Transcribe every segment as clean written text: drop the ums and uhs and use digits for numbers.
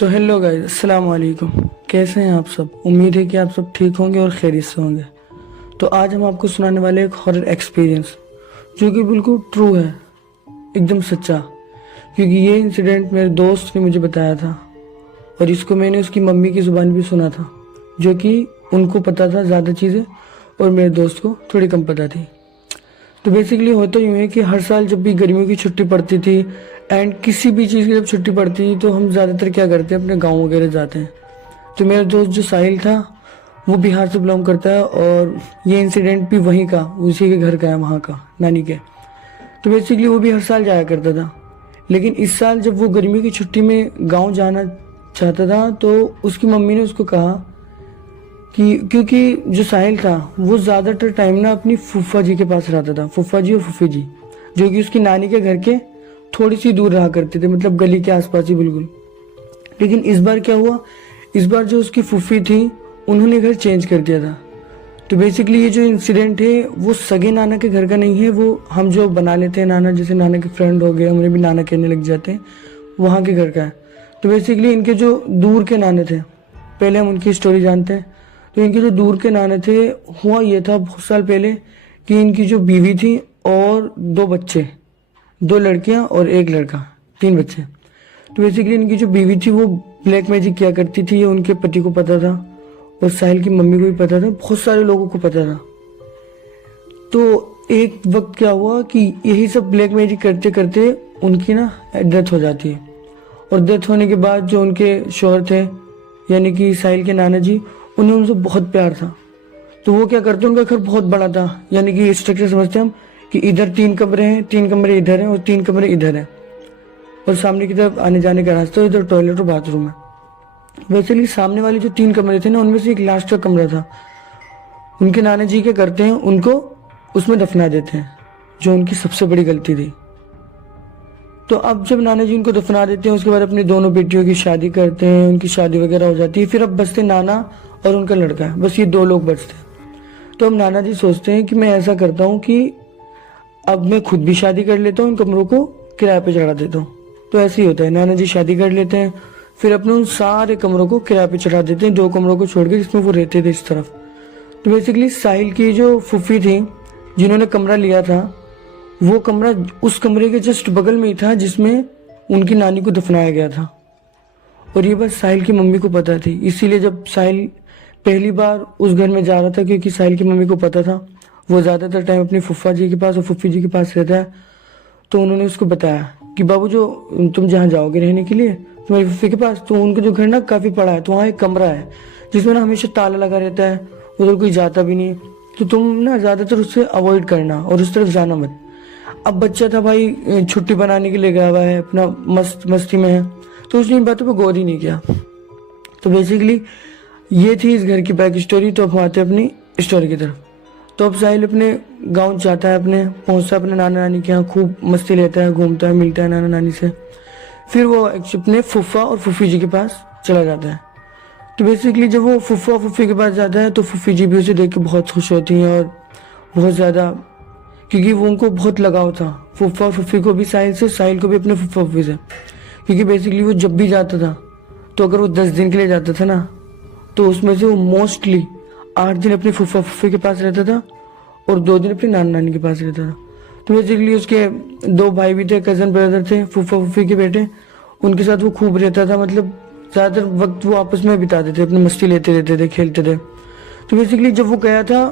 तो hello guys, अस्सलाम वालेकुम। कैसे हैं आप सब? उम्मीद है कि आप सब ठीक होंगे और खैरियत से होंगे। तो आज हम आपको सुनाने वाले एक हॉरर एक्सपीरियंस जो कि बिल्कुल ट्रू है, एकदम सच्चा। क्योंकि ये इंसिडेंट मेरे दोस्त ने मुझे बताया था और इसको मैंने उसकी मम्मी की ज़ुबान भी सुना था, जो कि उनको पता था ज़्यादा चीज़ें और मेरे दोस्त को थोड़ी कम पता थी। तो बेसिकली होता यूँ है कि हर साल जब भी गर्मियों की छुट्टी पड़ती थी एंड किसी भी चीज़ की जब छुट्टी पड़ती थी तो हम ज़्यादातर क्या करते हैं, अपने गाँव वगैरह जाते हैं। तो मेरा दोस्त जो साहिल था वो बिहार से बिलोंग करता है और ये इंसिडेंट भी वहीं का, उसी के घर का है, वहाँ का, नानी के। तो बेसिकली वो भी हर साल जाया करता था, लेकिन इस साल जब वो गर्मियों की छुट्टी में गाँव जाना चाहता था तो उसकी मम्मी ने उसको कहा कि क्योंकि जो साहिल था वो ज़्यादातर टाइम ना अपनी फूफा जी के पास रहता था, फूफा जी और फूफी जी, जो कि उसकी नानी के घर के थोड़ी सी दूर रहा करते थे, मतलब गली के आसपास ही बिल्कुल। लेकिन इस बार क्या हुआ, इस बार जो उसकी फूफी थी उन्होंने घर चेंज कर दिया था। तो बेसिकली ये जो इंसिडेंट है वो सगे नाना के घर का नहीं है, वो हम जो बना लेते हैं नाना, जैसे नाना के फ्रेंड हो गए, हमें भी नाना कहने लग जाते हैं, वहाँ के घर का है। तो बेसिकली इनके जो दूर के नाने थे, पहले हम उनकी स्टोरी जानते हैं। तो इनके जो दूर के नाने थे, हुआ ये था बहुत साल पहले कि इनकी जो बीवी थी और दो बच्चे, दो लड़कियां और एक लड़का, तीन बच्चे। तो बेसिकली इनकी जो बीवी थी वो ब्लैक मैजिक किया करती थी, ये उनके पति को पता था और साहिल की मम्मी को भी पता था, बहुत सारे लोगों को पता था। तो एक वक्त क्या हुआ कि यही सब ब्लैक मैजिक करते करते उनकी ना डेथ हो जाती है। और डेथ होने के बाद जो उनके शौहर थे, यानी कि साहिल के नाना जी, उन्हें उनसे बहुत प्यार था। तो वो क्या करते, उनका घर बहुत बड़ा था, यानी कि स्ट्रक्चर समझते हैं हम कि इधर 3 कमरे हैं, 3 कमरे इधर हैं और 3 कमरे इधर हैं, और सामने की तरफ आने जाने का रास्ता, इधर टॉयलेट और बाथरूम है। वैसे सामने वाले जो 3 कमरे थे ना, उनमें से एक लास्ट का कमरा था, उनके नाना जी क्या करते हैं, उनको उसमें दफना देते हैं, जो उनकी सबसे बड़ी गलती थी। तो अब जब नाना जी उनको दफना देते हैं, उसके बाद अपनी दोनों बेटियों की शादी करते हैं, उनकी शादी वगैरह हो जाती है। फिर अब बचते नाना और उनका लड़का, बस ये 2 लोग बचते हैं। तो अब नाना जी सोचते हैं कि मैं ऐसा करता हूँ कि अब मैं खुद भी शादी कर लेता हूँ, इन कमरों को किराए पे चढ़ा देता हूँ। तो ऐसे ही होता है, नाना जी शादी कर लेते हैं, फिर अपने उन सारे कमरों को किराए पे चढ़ा देते हैं, 2 कमरों को छोड़ के जिसमें वो रहते थे इस तरफ। तो बेसिकली साहिल की जो फूफी थी जिन्होंने कमरा लिया था, वो कमरा उस कमरे के जस्ट बगल में ही था जिसमें उनकी नानी को दफनाया गया था। और ये बात साहिल की मम्मी को पता थी, इसीलिए जब साहिल पहली बार उस घर में जा रहा था, क्योंकि साहिल की मम्मी को पता था वो ज़्यादातर टाइम अपनी फूफा जी के पास और फूफी जी के पास रहता है, तो उन्होंने उसको बताया कि बाबू, जो तुम जहाँ जाओगे रहने के लिए तुम्हारी फूफी के पास, तो उनका जो घर ना काफ़ी बड़ा है, तो वहाँ एक कमरा है जिसमें ना हमेशा ताला लगा रहता है, उधर कोई जाता भी नहीं, तो तुम ना ज़्यादातर उससे अवॉइड करना और उस तरफ जाना मत। अब बच्चा था भाई, छुट्टी बनाने के लिए गया हुआ है, अपना मस्ती में है, तो उसने इन बातों पर गौर ही नहीं किया। तो बेसिकली ये थी इस घर की बैक स्टोरी। तो अब हम आते हैं अपनी स्टोरी की तरफ। तो अब साहिल अपने गांव जाता है, अपने पहुंचता है अपने नाना नानी के यहाँ, खूब मस्ती लेता है, घूमता है, मिलता है नाना नानी से। फिर वो अपने फूफा और फूफी जी के पास चला जाता है। तो बेसिकली जब वो फूफा और फूफी के पास जाता है तो फूफी जी भी उसे देख के बहुत खुश होती हैं और बहुत ज़्यादा, क्योंकि वो उनको बहुत लगाव था, फूफा और फूफी को भी साहिल से, साहिल को भी अपने फूफा फूफी से। क्योंकि बेसिकली वो जब भी जाता था, तो अगर वो 10 दिन के लिए जाता था ना, तो उसमें से वो मोस्टली 8 दिन अपने फूफा फूफी के पास रहता था और 2 दिन अपने नाना नानी के पास रहता था। तो बेसिकली उसके 2 भाई भी थे, कज़न ब्रदर थे, फूफा फूफी के बेटे, उनके साथ वो खूब रहता था, मतलब ज़्यादातर वक्त वो आपस में बिताते थे, अपनी मस्ती लेते रहते थे, खेलते थे। तो बेसिकली जब वो गया था,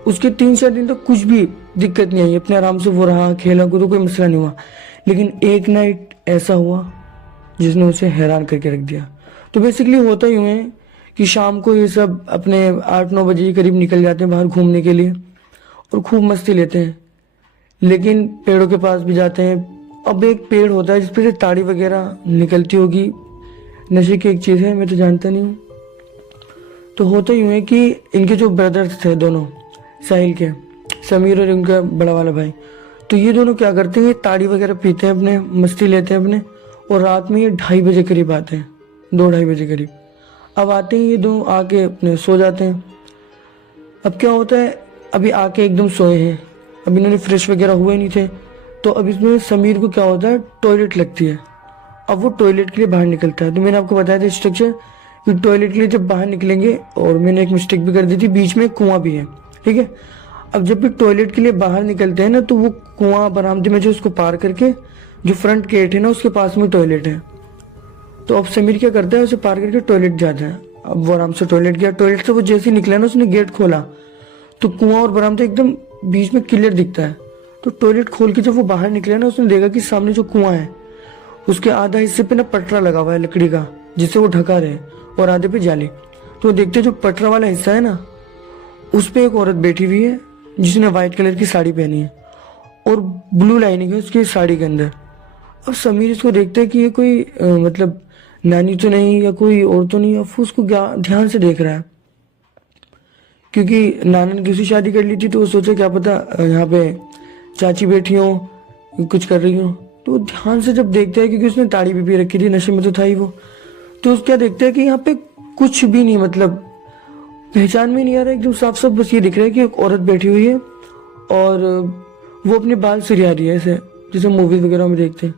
उसके 3-4 दिन तक कुछ भी दिक्कत नहीं आई, अपने आराम से वो रहा, खेला कूदा, कोई मसला नहीं हुआ। लेकिन एक नाइट ऐसा हुआ जिसने उसे हैरान करके रख दिया। तो बेसिकली होता यूँ है कि शाम को ये सब अपने 8-9 बजे के करीब निकल जाते हैं बाहर घूमने के लिए और खूब मस्ती लेते हैं, लेकिन पेड़ों के पास भी जाते हैं। अब एक पेड़ होता है जिस पर से ताड़ी वगैरह निकलती होगी, नशे की एक चीज़ है, मैं तो जानता नहीं हूँ। तो होता यूँ है कि इनके जो ब्रदर्स थे दोनों, साहिल के, समीर और इनका बड़ा वाला भाई, तो ये दोनों क्या करते हैं, ताड़ी वगैरह पीते हैं, अपने मस्ती लेते हैं अपने, और रात में ये 2:30 बजे करीब आते हैं, 2-2:30 बजे करीब। अब आते हैं ये दोनों, आके अपने सो जाते हैं। अब क्या होता है, अभी आके एकदम सोए हैं, अब इन्होंने फ्रेश वगैरह हुए नहीं थे, तो अब इसमें समीर को क्या होता है, टॉयलेट लगती है अब वो टॉयलेट के लिए बाहर निकलता है। तो मैंने आपको बताया था स्ट्रक्चर कि टॉयलेट के लिए जब बाहर निकलेंगे, और मैंने एक मिस्टेक भी कर दी थी, बीच में कुआं भी है, ठीक है। अब जब भी टॉयलेट के लिए बाहर निकलते हैं ना, तो वो कुआं बरामदे में जो उसको पार करके जो फ्रंट गेट है ना, उसके पास में टॉयलेट है। तो अब समीर क्या करता है, उसे पार करके टॉयलेट जाता है। अब वो आराम से टॉयलेट गया, टॉयलेट से वो जैसे ही निकला ना, उसने गेट खोला तो कुआं और बरामदा एकदम बीच में क्लियर दिखता है। तो टॉयलेट खोल के जब वो बाहर निकला ना, उसने देखा कि सामने जो कुआं है उसके आधा हिस्से पे ना पटरा लगा हुआ है लकड़ी का, जिससे वो ढका रहे, और आधे पे जाली। तो देखते जो पटरा वाला हिस्सा है ना, उस पे एक औरत बैठी हुई है जिसने व्हाइट कलर की साड़ी पहनी है और ब्लू लाइनिंग है उसकी साड़ी के अंदर। अब समीर इसको देखता है कि ये कोई मतलब नानी तो नहीं या कोई और तो नहीं। अब उसको ध्यान से देख रहा है, क्योंकि नाना ने दूसरी शादी कर ली थी, तो वो सोचा क्या पता यहाँ पे चाची बैठी हो, कुछ कर रही हो। तो वो ध्यान से जब देखता है, क्योंकि उसने ताड़ी भी पी रखी थी, नशे में तो था ही वो, तो क्या देखता है कि यहाँ पे कुछ भी नहीं, मतलब पहचान में नहीं आ रहा, एकदम साफ साफ बस ये दिख रहा है कि एक औरत बैठी हुई है और वो अपने बाल सुरिया रही है, ऐसे जैसे मूवी वगैरह में देखते हैं।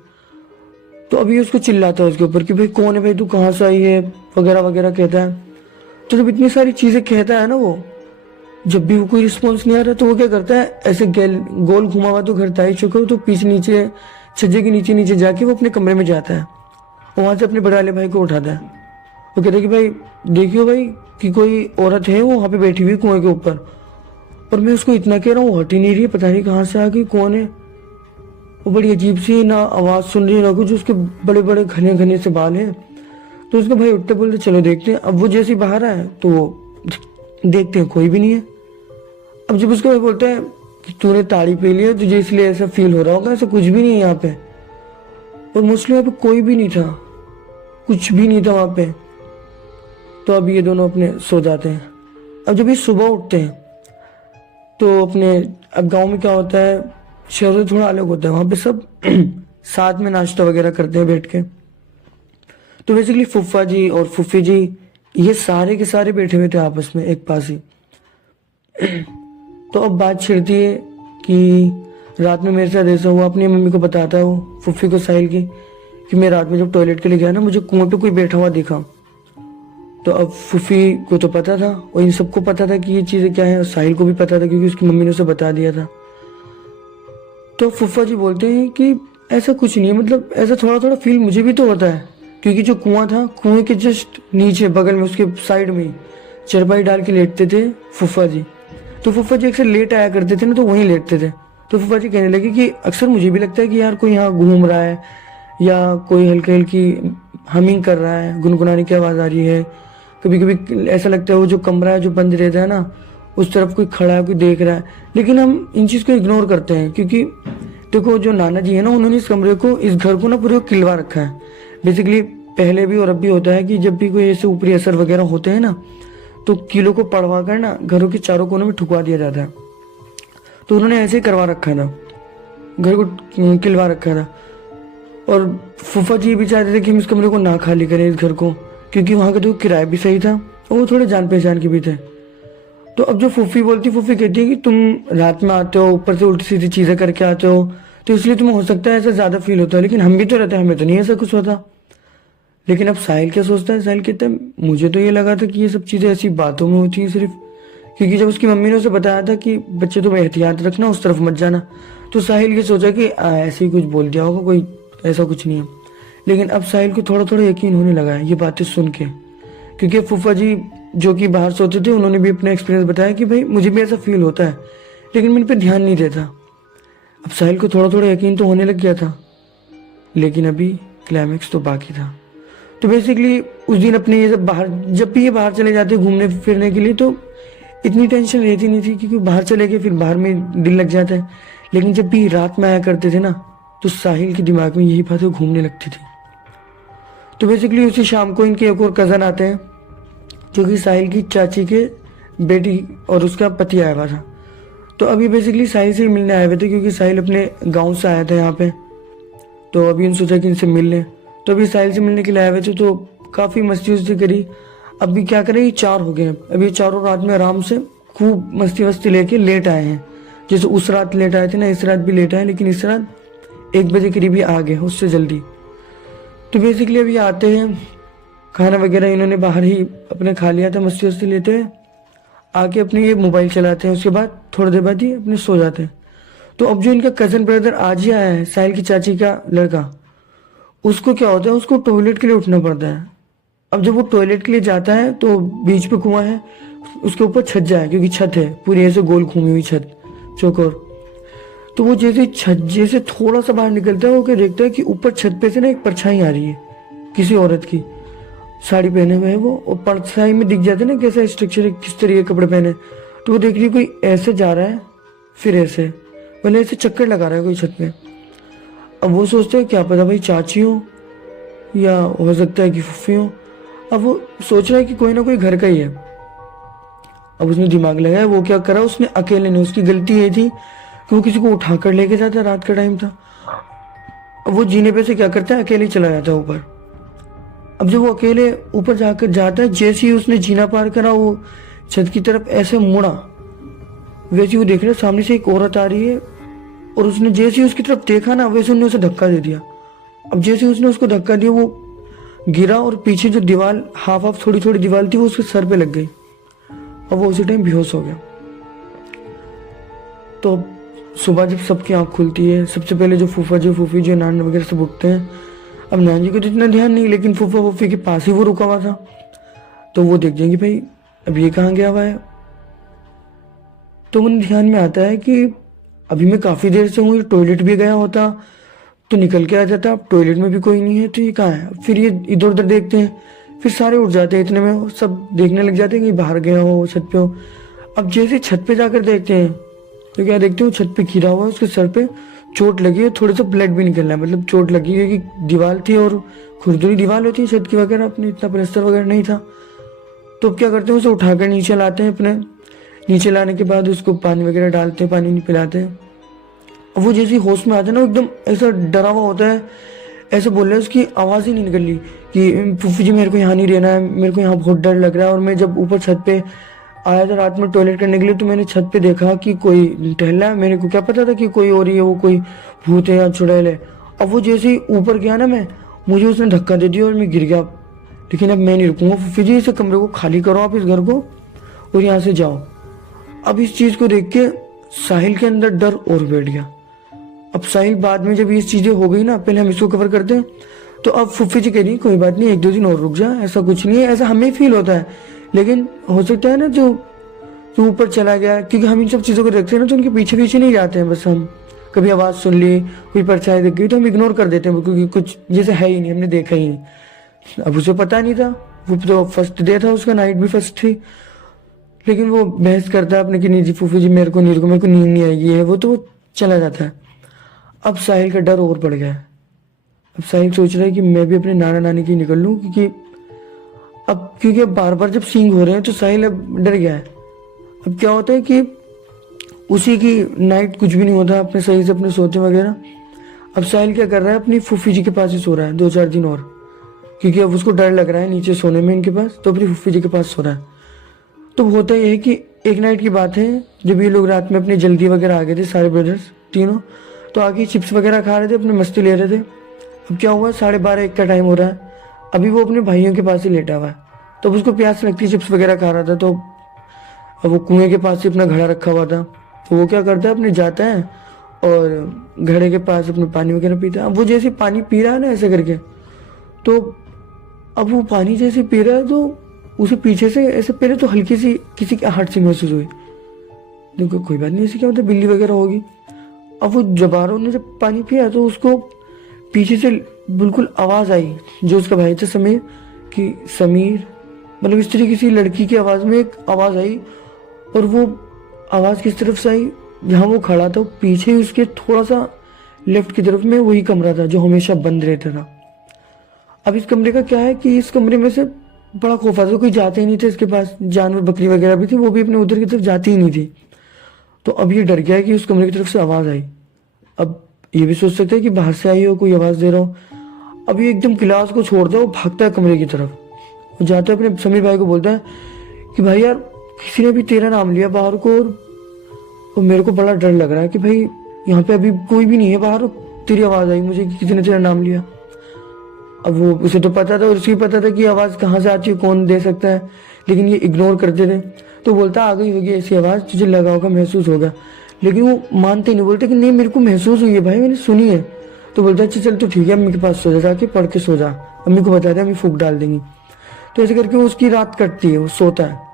तो अभी उसको चिल्लाता है उसके ऊपर कि भाई कौन है भाई, तू कहाँ से आई है, वगैरह वगैरह कहता है। तो जब इतनी सारी चीजें कहता है ना वो, जब भी वो कोई रिस्पॉन्स नहीं आ रहा, तो वो क्या करता है, ऐसे गोल घुमा हुआ तो घर था ही चुका, तो पीछे नीचे छज्जे के नीचे नीचे जाके वो अपने कमरे में जाता है और वहां से अपने बड़े वाले भाई को उठाता है। वो कहता है कि भाई देखियो भाई कि कोई औरत है वो वहां पे बैठी हुई कुएं के ऊपर, और मैं उसको इतना कह रहा हूँ, हट ही नहीं रही, पता नहीं कहाँ से आ गई, कौन है। वो बड़ी अजीब सी ना आवाज सुन रही है ना कुछ, उसके बड़े बड़े घने घने से बाल हैं। तो उसका भाई उठते बोलते चलो देखते हैं। अब वो जैसे बाहर आए तो वो देखते हैं कोई भी नहीं है। अब जब उसका भाई बोलता है कि तूने ताड़ी पी ली है, तुझे इसलिए ऐसा फील हो रहा होगा, ऐसा कुछ भी नहीं है यहाँ पे, और मोस्टली यहाँ पे कोई भी नहीं था, कुछ भी नहीं था वहां पे। तो अब ये दोनों अपने सो जाते हैं। अब जब ये सुबह उठते हैं तो अपने, अब गांव में क्या होता है, शहर से थोड़ा अलग होता है, वहां पे सब साथ में नाश्ता वगैरह करते हैं बैठ के। तो बेसिकली फुफ्फा जी और फुफ्फी जी ये सारे के सारे बैठे हुए थे आपस में एक पास ही। तो अब बात छिड़ती है कि रात में मेरे साथ ऐसा हुआ। अपनी मम्मी को बताता है वो फुफ्फी को, साहिल की, कि मैं रात में जब टॉयलेट के लिए गया ना, मुझे कुएं पे कोई बैठा हुआ दिखा। तो अब फुफ्फी को तो पता था और इन सबको पता था कि ये चीजें क्या है, और साहिल को भी पता था क्योंकि उसकी मम्मी ने उसे बता दिया था। तो फुफ्फा जी बोलते हैं कि ऐसा कुछ नहीं है, मतलब ऐसा थोड़ा थोड़ा फील मुझे भी तो होता है, क्योंकि जो कुआं था, कुएं के जस्ट नीचे बगल में उसके साइड में चरपाई डाल के लेटते थे फुफ्फा जी। तो फुफ्फा जी अक्सर लेट आया करते थे ना, तो वहीं लेटते थे। तो फुफ्फा जी कहने लगे कि अक्सर मुझे भी लगता है कि यार कोई यहाँ घूम रहा है, या कोई हल्की हल्की हमिंग कर रहा है, गुनगुनाने की आवाज आ रही है। कभी कभी ऐसा लगता है वो जो कमरा है जो बंद रहता है ना, उस तरफ कोई खड़ा है, कोई देख रहा है। लेकिन हम इन चीज को इग्नोर करते हैं, क्योंकि देखो जो नाना जी है ना, उन्होंने इस कमरे को, इस घर को ना पूरे किलवा रखा है। बेसिकली पहले भी और अब भी होता है कि जब भी कोई ऐसे ऊपरी असर वगैरह होते हैं ना, तो किलो को पड़वा कर ना घरों के चारों कोनों में ठुकवा दिया जाता है। तो उन्होंने ऐसे ही करवा रखा था, घर को किलवा रखा था। और फूफा जी भी चाहते थे कि हम इस कमरे को ना खाली करें, इस घर को, क्योंकि वहां का तो किराया भी सही था और वो थोड़े जान पहचान के भी थे। तो अब जो फूफी बोलती, फूफी कहती है कि तुम रात में आते हो, ऊपर से उल्टी सीधी चीजें करके आते हो, तो इसलिए तुम्हें हो सकता है ऐसा ज्यादा फील होता है, लेकिन हम भी तो रहते हैं, हमें तो नहीं ऐसा कुछ होता। लेकिन अब साहिल क्या सोचता है, साहिल कहता है मुझे तो ये लगा था कि ये सब चीजें ऐसी बातों में होती हैं सिर्फ, क्योंकि जब उसकी मम्मी ने उसे बताया था कि बच्चे तुम एहतियात रखना, उस तरफ मत जाना, तो साहिल ये सोचा कि ऐसे ही कुछ बोल दिया होगा, कोई ऐसा कुछ नहीं है। लेकिन अब साहिल को थोड़ा थोड़ा यकीन होने लगा है ये बातें सुन के, क्योंकि फूफा जी जो कि बाहर सोते थे, उन्होंने भी अपना एक्सपीरियंस बताया कि भाई मुझे भी ऐसा फील होता है, लेकिन मैं इन पर ध्यान नहीं देता। अब साहिल को थोड़ा थोड़ा यकीन तो होने लग गया था, लेकिन अभी क्लाइमेक्स तो बाकी था। तो बेसिकली उस दिन अपने ये सब बाहर, जब भी ये बाहर चले जाते घूमने फिरने के लिए, तो इतनी टेंशन रहती नहीं थी, क्योंकि बाहर चले गए फिर बाहर में दिल लग जाता है। लेकिन जब भी रात में आया करते थे ना, तो साहिल के दिमाग में यही बातें घूमने लगती थी। तो बेसिकली उसी शाम को इनके एक और कजन आते हैं, जो कि साहिल की चाची के बेटी और उसका पति आया हुआ था। तो अभी बेसिकली साहिल से ही मिलने आए हुए थे, क्योंकि साहिल अपने गांव से आया था यहाँ पे। तो अभी इन सोचा कि इनसे मिल लें, तो अभी साहिल से मिलने के लिए आए हुए थे। तो काफ़ी मस्ती वस्ती करी। अभी क्या करें, ये 4 हो गए हैं। अभी ये चारों रात में आराम से खूब मस्ती वस्ती लेके लेट आए हैं। जैसे उस रात लेट आए थे ना, इस रात भी लेट आए, लेकिन इस रात 1 बजे करीब ही आ गए, उससे जल्दी। तो बेसिकली अभी आते हैं, खाना वगैरह इन्होंने बाहर ही अपने खा लिया था, मस्ती वस्ती लेते हैं, आके अपने ये मोबाइल चलाते हैं, उसके बाद थोड़ी देर बाद ही अपने सो जाते हैं। तो अब जो इनका कजन ब्रदर आज ही आया है, साहिल की चाची का लड़का, उसको क्या होता है, उसको टॉयलेट के लिए उठना पड़ता है। अब जब वो टॉयलेट के लिए जाता है तो बीच पे कुआं है, उसके ऊपर छज्जा है, क्योंकि छत है पूरी ऐसे गोल घूमी हुई छत चौकोर। तो वो जैसे छज्जे से थोड़ा सा बाहर निकलता है, वो क्या देखता है कि ऊपर छत पे से ना एक परछाई आ रही है किसी औरत की, साड़ी पहने हुए है वो, और परछाई में दिख जाते ना कैसा स्ट्रक्चर है, किस तरीके के कपड़े पहने। तो वो देख रही है कोई ऐसे जा रहा है, फिर ऐसे, पहले ऐसे चक्कर लगा रहा है कोई छत पे। अब वो सोचते हैं क्या पता भाई चाची हो, या हो सकता है कि फुफ्फी हो। अब वो सोच रहा है कि कोई ना कोई घर का ही है। अब उसने दिमाग लगाया, वो क्या करा उसने अकेले ने, उसकी गलती ये थी कि वो किसी को उठा कर लेके जाता, रात का टाइम था। अब वो जीने पे से क्या करता है, अकेले चला जाता है ऊपर। अब जब वो अकेले ऊपर जाकर जाता है, जैसे ही उसने जीना पार करा, वो छत की तरफ ऐसे मुड़ा, वैसे वो देख रहा है सामने से एक औरत आ रही है, और उसने जैसे ही उसकी तरफ देखा ना, वैसे उन्होंने उसे धक्का दे दिया। अब जैसे उसने उसको धक्का दिया, वो गिरा और पीछे जो दीवार हाफ हाफ थोड़ी थोड़ी दीवार थी वो उसके सर पे लग गई। अब वो उसी टाइम बेहोश हो गया। तो सुबह जब सबकी आंख खुलती है, सबसे पहले जो फूफा जो फूफी जो नान वगैरह सब उठते हैं। अब नान जी को तो इतना ध्यान नहीं, लेकिन फूफा फूफी के पास ही वो रुका हुआ था। तो वो देख जाएंगे भाई अब ये कहाँ गया हुआ है। तो उन्हें ध्यान में आता है कि अभी मैं काफ़ी देर से हूँ, टॉयलेट भी गया होता तो निकल के आ जाता, अब टॉयलेट में भी कोई नहीं है, तो ये कहाँ है। फिर ये इधर उधर देखते हैं, फिर सारे उठ जाते हैं, इतने में सब देखने लग जाते हैं कि बाहर गया हो, छत पे हो। अब जैसे छत पे जाकर देखते हैं तो क्या देखते हो, छत पे गिरा हुआ है, उसके सर पे चोट लगी है, थोड़ा सा ब्लड भी निकल रहा है, मतलब चोट लगी है क्योंकि दीवार थी और खुरदुरी दीवार होती है छत की वगैरह, अपने इतना प्लास्टर वगैरह नहीं था। तो अब क्या करते हैं, उसे उठाकर नीचे लाते हैं, अपने नीचे लाने के बाद उसको पानी वगैरह डालते हैं, पानी नहीं पिलाते हैं। अब वो जैसे होश में आता है ना, एकदम ऐसा डरा हुआ होता है, ऐसे बोल रहा है, उसकी आवाज़ ही नहीं निकल रही कि फूफी जी मेरे को यहाँ नहीं रहना है, मेरे को यहाँ बहुत डर लग रहा है। और मैं जब ऊपर छत पे आया था रात में टॉयलेट करने के लिए, तो मैंने छत पे देखा कि कोई टहल रहा है, मेरे को क्या पता था कि कोई और ही है, वो कोई भूत है या चुड़ैल है। अब वो जैसे ही ऊपर गया ना, मुझे उसने धक्का दे दिया और मैं गिर गया। लेकिन अब मैं नहीं रुकूंगा, फूफी जी इस कमरे को खाली करो आप, इस घर को, और यहाँ से जाओ। अब इस चीज़ को देख के साहिल के अंदर डर और बैठ गया। अब साहिल बाद में जब ये चीज़ें हो गई ना, पहले हम इसको कवर करते हैं। तो अब फुफ्फी जी कह रही कोई बात नहीं, एक दो दिन और रुक जा, ऐसा कुछ नहीं है, ऐसा हमें फील होता है। लेकिन हो सकता है ना जो ऊपर चला गया, क्योंकि हम इन सब चीज़ों को देखते हैं ना, तो उनके पीछे पीछे नहीं जाते हैं। बस हम कभी आवाज़ सुन ली, कोई परछाई दिख गई तो हम इग्नोर कर देते हैं, क्योंकि कुछ जैसे है ही नहीं, हमने देखा ही नहीं। अब उसे पता नहीं था, वो तो फर्स्ट डे था उसका, नाइट भी फर्स्ट थी। लेकिन वो बहस करता है अपने कि नहीं जी फूफी जी मेरे को नींद नहीं आएगी है, वो तो वो चला जाता है। अब साहिल का डर और बढ़ गया है। अब साहिल सोच रहा है कि मैं भी अपने नाना नानी की निकल लूँ, क्योंकि अब बार बार जब सींग हो रहे हैं तो साहिल अब डर गया है। अब क्या होता है कि उसी की नाइट कुछ भी नहीं होता, अपने सही से अपने सोते वगैरह। अब साहिल क्या कर रहा है, अपनी फूफी जी के पास ही सो रहा है 2-4 दिन और, क्योंकि अब उसको डर लग रहा है नीचे सोने में इनके पास, तो अपनी फूफी जी के पास सो रहा है। तो होता यह है कि एक नाइट की बात है, जब ये लोग रात में अपनी जल्दी वगैरह आ गए थे सारे ब्रदर्स तीनों, तो आके चिप्स वगैरह खा रहे थे, अपनी मस्ती ले रहे थे। अब क्या हुआ, 12:30-1 का टाइम हो रहा है, अभी वो अपने भाइयों के पास ही लेटा हुआ है। तो अब उसको प्यास लगती, चिप्स वगैरह खा रहा था, तो अब वो कुएं के पास ही अपना घड़ा रखा हुआ था। तो वो क्या करता है, अपने जाता है और घड़े के पास अपने पानी वगैरह पीता है। अब वो जैसे पानी पी रहा है ना ऐसे करके, तो अब वो पानी जैसे पी रहा है तो उसे पीछे से ऐसे पहले तो हल्की सी किसी की आहट सी महसूस हुई। देखो कोई बात नहीं, ऐसे क्या होता है, बिल्ली वगैरह होगी। अब वो जबारों ने जब पानी पिया तो उसको पीछे से बिल्कुल आवाज़ आई, जो उसका भाई था समीर, कि समीर, मतलब इस तरीके की लड़की की आवाज़ में एक आवाज़ आई। और वो आवाज़ किस तरफ से आई, जहाँ वो खड़ा था पीछे ही उसके थोड़ा सा लेफ्ट की तरफ में वही कमरा था जो हमेशा बंद रहता था। अब इस कमरे का क्या है कि इस कमरे में से बड़ा खौफ आता था, कोई जाते ही नहीं थे इसके पास, जानवर बकरी वगैरह भी थी, वो भी अपने उधर की तरफ जाती ही नहीं थी। तो अब ये डर गया है कि उस कमरे की तरफ से आवाज़ आई। अब ये भी सोच सकते हैं कि बाहर से आई हो, कोई आवाज़ दे रहा हो। अब ये एकदम क्लास को छोड़ता है, वो भागता है कमरे की तरफ, वो जाता है अपने समीर भाई को बोलता है कि भाई यार किसी ने भी तेरा नाम लिया बाहर को, और मेरे को बड़ा डर लग रहा है कि भाई यहाँ पे अभी कोई भी नहीं है बाहर, तेरी आवाज़ आई मुझे कि किसी ने तेरा नाम लिया। अब वो उसे तो पता था और उसे भी पता था कि आवाज़ कहाँ से आती है, कौन दे सकता है, लेकिन ये इग्नोर करते थे। तो बोलता आ गई होगी ऐसी आवाज़, तुझे लगा होगा, महसूस होगा, लेकिन वो मानते नहीं, बोलते कि नहीं मेरे को महसूस हुई है भाई, मैंने सुनी है। तो बोलता अच्छा चल तो ठीक है, अम्मी के पास सो जा, जाके पढ़ के सो जा, अम्मी को बता दे, अम्मी फूंक डाल देंगी। तो ऐसे करके वो उसकी रात कटती है, वो सोता है।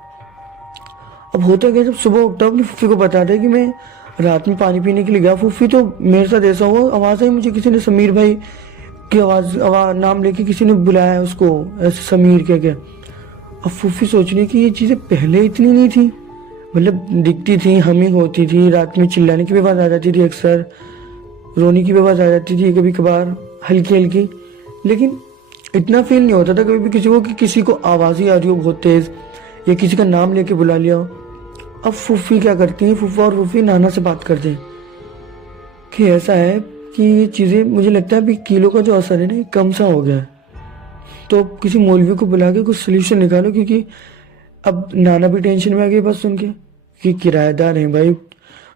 अब होता क्या, जब सुबह उठता है अपनी फूफी को बताता है कि मैं रात में पानी पीने के लिए गया, फूफी तो मेरे साथ ऐसा हुआ, आवाज़ आई मुझे, किसी ने समीर भाई की आवाज़ नाम लेके किसी ने बुलाया है उसको, ऐसे समीर कह के। अब फूफी सोच रही कि ये चीज़ें पहले इतनी नहीं थी, मतलब दिखती थी, हमिंग होती थी, रात में चिल्लाने की भी आवाज़ आ जाती थी, अक्सर रोने की भी आवाज़ आ जाती थी कभी कभार, हल्की हल्की, लेकिन इतना फील नहीं होता था कभी भी किसी को कि किसी को आवाज़ ही आ रही हो बहुत तेज़, या किसी का नाम लेके बुला लिया हो। अब फूफी क्या करती हैं, फूफा और फूफी नाना से बात करते हैं कि ऐसा है कि ये चीज़ें, मुझे लगता है अभी कीलों का जो असर है ना, ये कम सा हो गया है, तो किसी मौलवी को बुला के कुछ सोल्यूशन निकालो, क्योंकि अब नाना भी टेंशन में आ गए बस सुन के कि किराएदार हैं भाई,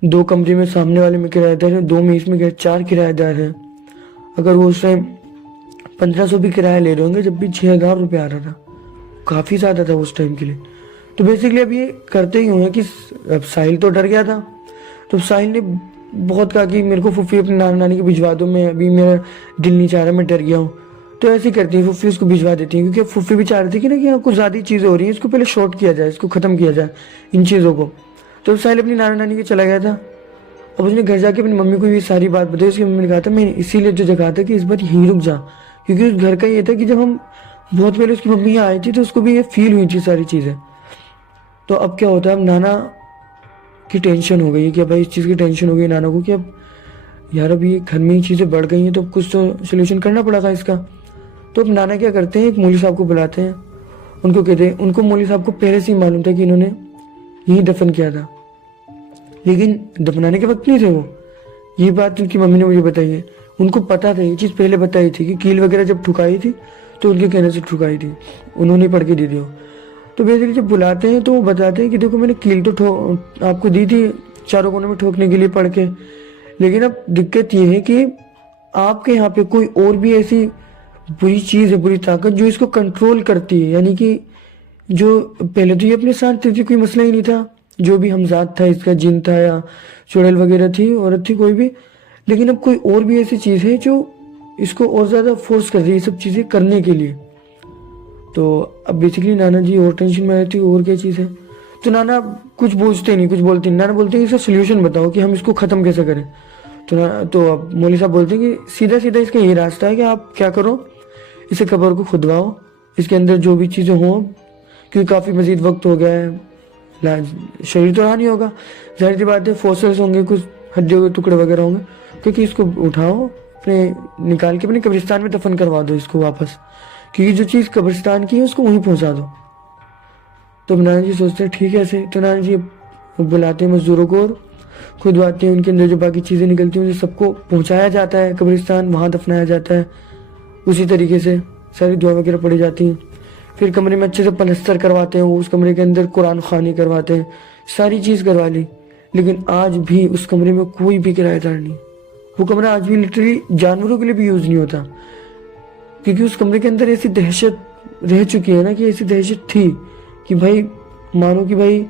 2 कमरे में सामने वाले में किराएदार है, 2 में इसमें 4 किराएदार हैं। अगर वो उस टाइम 1500 भी किराया ले रहे होंगे, जब भी 6000 रुपये आ रहा था, काफ़ी ज़्यादा था उस टाइम के लिए। तो बेसिकली अब ये करते ही हुए कि अब साहिल तो डर गया था, तो साहिल ने बहुत कहा कि मेरे को फूफी अपने नाना नानी को भिजवा दो, मैं अभी, मेरा दिल नहीं चाह रहा, मैं डर गया हूँ। तो ऐसे ही करती है फूफी, उसको भिजवा देती है, क्योंकि फूफी भी चाह रही थी कि ना कि कुछ ज़्यादा चीज़ें हो रही हैं, इसको पहले शॉर्ट किया जाए, इसको ख़त्म किया जाए इन चीज़ों को। तो साहिल अपनी नाना नानी के चला गया था। अब उसने घर जाके अपनी मम्मी को ये सारी बात बताई। उसकी मम्मी ने कहा था मैं इसीलिए जो जगह था कि इस बार यहीं रुक जा, क्योंकि उस घर का ये था कि जब हम बहुत पहले उसकी मम्मी यहाँ आई थी तो उसको भी ये फील हुई थी सारी चीज़ें। तो अब क्या होता है, अब नाना की टेंशन हो गई है कि भाई इस चीज़ की टेंशन हो गई नाना को कि अब यार अभी घर में ही चीज़ें बढ़ गई हैं, तो कुछ तो सोल्यूशन करना पड़ेगा इसका। तो अब नाना क्या करते हैं, एक मौलवी साहब को बुलाते हैं, उनको कहते हैं, उनको मौलवी साहब को पहले से ही मालूम था कि इन्होंने यही दफन किया था, लेकिन दफनाने के वक्त नहीं थे वो, ये बात उनकी मम्मी ने मुझे बताई है। उनको पता था, ये चीज़ पहले बताई थी कि कील वगैरह जब ठुकाई थी तो उनके कहने से ठुकाई थी, उन्होंने पढ़ के दी थी। तो बेसिकली जब बुलाते हैं तो वो बताते हैं कि देखो मैंने कील तो आपको दी थी चारों कोनों में ठोकने के लिए पढ़ के, लेकिन अब दिक्कत ये है कि आपके यहाँ पे कोई और भी ऐसी बुरी चीज़ है, बुरी ताकत जो इसको कंट्रोल करती है, यानी कि जो पहले तो ये अपने साथ थी, कोई मसला ही नहीं था, जो भी हमजाद था इसका, जिन था या चुड़ैल वगैरह थी, औरत थी कोई भी, लेकिन अब कोई और भी ऐसी चीज़ है जो इसको और ज़्यादा फोर्स कर रही है सब चीज़ें करने के लिए। तो अब बेसिकली नाना जी और टेंशन में रहती है, और क्या चीज़ है। तो नाना कुछ पूछते नहीं, कुछ बोलते नहीं, नाना बोलते हैं इसका सोल्यूशन बताओ कि हम इसको ख़त्म कैसे करें। तो अब मौलवी साहब बोलते हैं कि सीधा सीधा इसका यही रास्ता है कि आप क्या करो, इसे कब्र को खुदवाओ, इसके अंदर जो भी चीज़ें हों, क्योंकि काफ़ी मज़ीद वक्त हो गया है, शरीर तो रहा नहीं होगा, जाहिर सी बात है, फॉसिल्स होंगे, कुछ हड्डियों के टुकड़े वगैरह होंगे, क्योंकि इसको उठाओ, अपने निकाल के अपने कब्रिस्तान में दफन करवा दो इसको वापस, क्योंकि जो चीज़ कब्रिस्तान की है उसको वहीं पहुंचा दो। तो नाना जी सोचते हैं ठीक है ऐसे। तो नाना जी बुलाते हैं मजदूरों को और खुदवाते हैं, उनके अंदर जो बाकी चीज़ें निकलती हैं सबको पहुँचाया जाता है कब्रिस्तान, वहाँ दफनाया जाता है। उसी तरीके से सारी दुआ वगैरह पढ़ी जाती हैं। फिर कमरे में अच्छे से पलस्तर करवाते हैं, उस कमरे के अंदर कुरान खानी करवाते हैं, सारी चीज़ करवा ली, लेकिन आज भी उस कमरे में कोई भी किराएदार नहीं। वो कमरा आज भी लिटरली जानवरों के लिए भी यूज़ नहीं होता, क्योंकि उस कमरे के अंदर ऐसी दहशत रह चुकी है ना, कि ऐसी दहशत थी कि भाई मानो कि भाई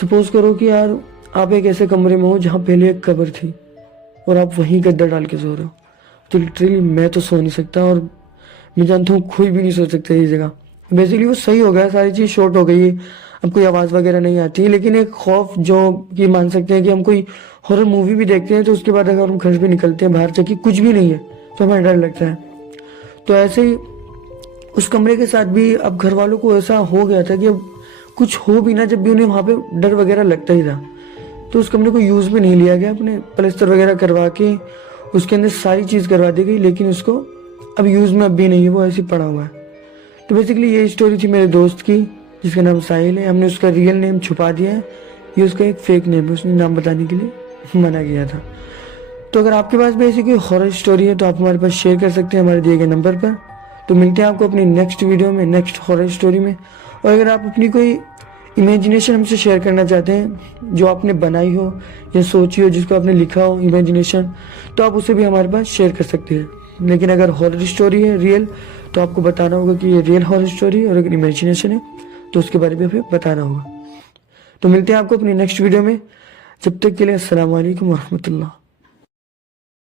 सपोज करो कि यार आप एक ऐसे कमरे में हो जहाँ पहले एक कब्र थी और आप वहीं गद्दा डाल के सो रहे हो, तो लिटरली मैं तो सो नहीं सकता, और मैं जानता हूँ कोई भी नहीं सो सकता ये जगह। बेसिकली वो सही हो गया, सारी चीज़ शॉर्ट हो गई है, अब कोई आवाज़ वगैरह नहीं आती है, लेकिन एक खौफ जो कि मान सकते हैं कि हम कोई हॉरर मूवी भी देखते हैं तो उसके बाद अगर हम घर पे निकलते हैं बाहर जाके कुछ भी नहीं है तो हमें डर लगता है। तो ऐसे ही उस कमरे के साथ भी अब घर वालों को ऐसा हो गया था कि अब कुछ हो भी ना, जब भी उन्हें वहाँ पे डर वगैरह लगता ही था, तो उस कमरे को यूज़ में नहीं लिया गया, अपने प्लस्तर वगैरह करवा के उसके अंदर सारी चीज़ करवा दी गई, लेकिन उसको अब यूज़ में अब भी नहीं है, वो ऐसे पड़ा हुआ है। तो बेसिकली ये स्टोरी थी मेरे दोस्त की जिसका नाम साहिल है। हमने उसका रियल नेम छुपा दिया है, ये उसका एक फेक नेम है, उसने नाम बताने के लिए मना किया था। तो अगर आपके पास भी ऐसी कोई हॉरर स्टोरी है तो आप हमारे पास शेयर कर सकते हैं हमारे दिए गए नंबर पर। तो मिलते हैं आपको अपनी नेक्स्ट वीडियो में, नेक्स्ट हॉरर स्टोरी में। और अगर आप अपनी कोई इमेजिनेशन हमसे शेयर करना चाहते हैं जो आपने बनाई हो या सोची हो, जिसको आपने लिखा हो इमेजिनेशन, तो आप उसे भी हमारे पास शेयर कर सकते हैं। लेकिन अगर हॉरर स्टोरी है रियल तो तो आपको बताना होगा कि ये रियल हॉरर स्टोरी और अगर इमेजिनेशन है तो उसके बारे में हमें बताना होगा। तो मिलते हैं आपको अपनी नेक्स्ट वीडियो में, जब तक के लिए अस्सलाम वालेकुम वरहमतुल्लाह।